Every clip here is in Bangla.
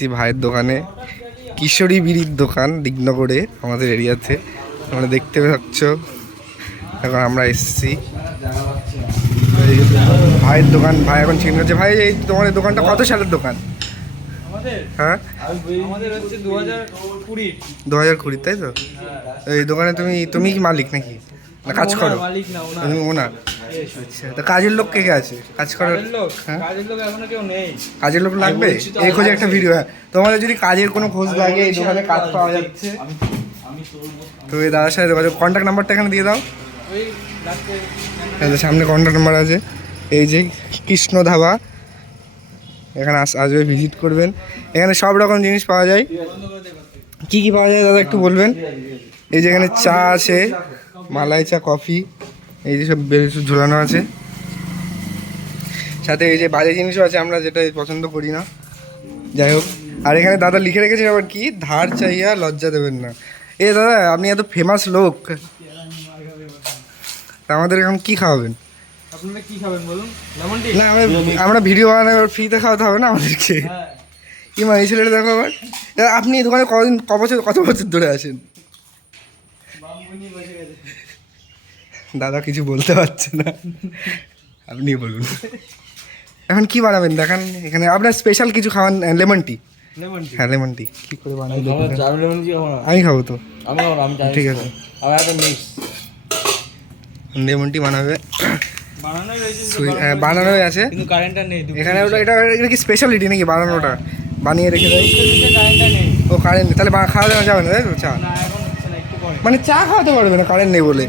এসছি ভাইয়ের দোকানে, কিশোরী বিড়ির দোকান দিগনগরে আমাদের এরিয়াতে। তোমরা দেখতে পাচ্ছ এখন আমরা এসছি ভাইয়ের দোকান। ভাই এখন চিন্তা করছে, ভাই এই তোমাদের দোকানটা কত সালের দোকান? হ্যাঁ, 2020, তাই তো? এই দোকানে তুমি কি মালিক নাকি না কাজ করো? তুমি ওনার? আচ্ছা, তো কাজের লোক কে কে আছে কাজ করার? হ্যাঁ, কাজের লোক লাগবে, এই খোঁজে একটা ভিডিও। হ্যাঁ, তোমাদের যদি কাজের কোনো খোঁজ লাগে, এই দোকানে কাজ পাওয়া যাচ্ছে, তো এই দাদার সাথে যোগাযোগ। কন্ট্যাক্ট নাম্বারটা এখানে দিয়ে দাও। সামনে কন্ট্যাক্ট নাম্বার আছে। এই যে কৃষ্ণ ধাবা, এখানে আসবে, ভিজিট করবেন। এখানে সব রকম জিনিস পাওয়া যায়। কি কি পাওয়া যায় দাদা একটু বলবেন? এই যে এখানে চা আছে, মালাই চা, কফি, এই যে সব ঝুলানো আছে। সাথে এই যে বাজে জিনিসও আছে, আমরা যেটা পছন্দ করি না। যাই হোক, আর এখানে দাদা লিখে রেখেছে আবার কি, ধার চাইয়া লজ্জা দেবেন না। এ দাদা, আপনি এত ফেমাস লোক, তা আমাদের এখন কি খাওয়াবেন? আপনারা কি খাবেন বলুন? Lemon tea? না, আমরা ভিডিও বানাই, ফ্রিতে খাওয়াতে হবে না আমাদেরকে? কি মা, এই ছেলেটা দেখো আবার। আপনি এই দোকানে কত বছর ধরে আছেন? দাদা কিছু বলতে পারছে না, আপনি বলুন। এখন কি বানাবেন দেখান। এখানে আপনার স্পেশাল কিছু খাওয়ান? Lemon tea? হ্যাঁ, লেমন টি কি করে বানাই? আমি খাবো তো, ঠিক আছে। লেমন টি বানাবে, বানানো আছে এখানে। এটা কি স্পেশালিটি নাকি বানানোটা? বানিয়ে রেখে দেয়? ও, কারেন্ট নেই, তাহলে খাওয়া দাওয়া যাবে না, তাই তো? চা মানে চা খাওয়াতে পারবে না কারেন্ট নেই বলে?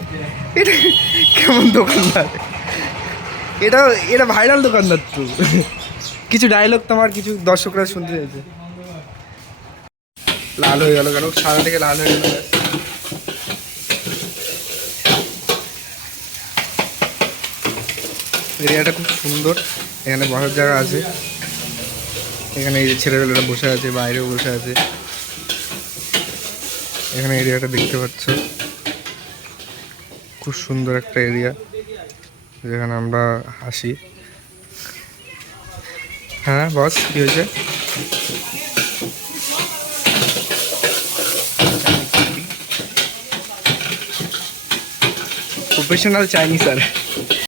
এটা কেমন দোকানদার? এটা ভাইরাল দোকানদার তো। কিছু ডায়লগ তোমার কিছু দর্শকরা শুনতে চাইছে। লাল হয়ে গেল কেন? সাদা থেকে লাল হয়ে গেল। এরিয়াটা খুব সুন্দর, এখানে বসার জায়গা আছে। এখানে এই যে ছেলেবেলারা বসে আছে, বাইরেও বসে আছে। এখানে এরিয়াটা দেখতে পাচ্ছ, খুব সুন্দর একটা এরিয়া যেখানে আমরা আসি। হ্যাঁ বস, কি হয়েছে? Professional Chinese sir.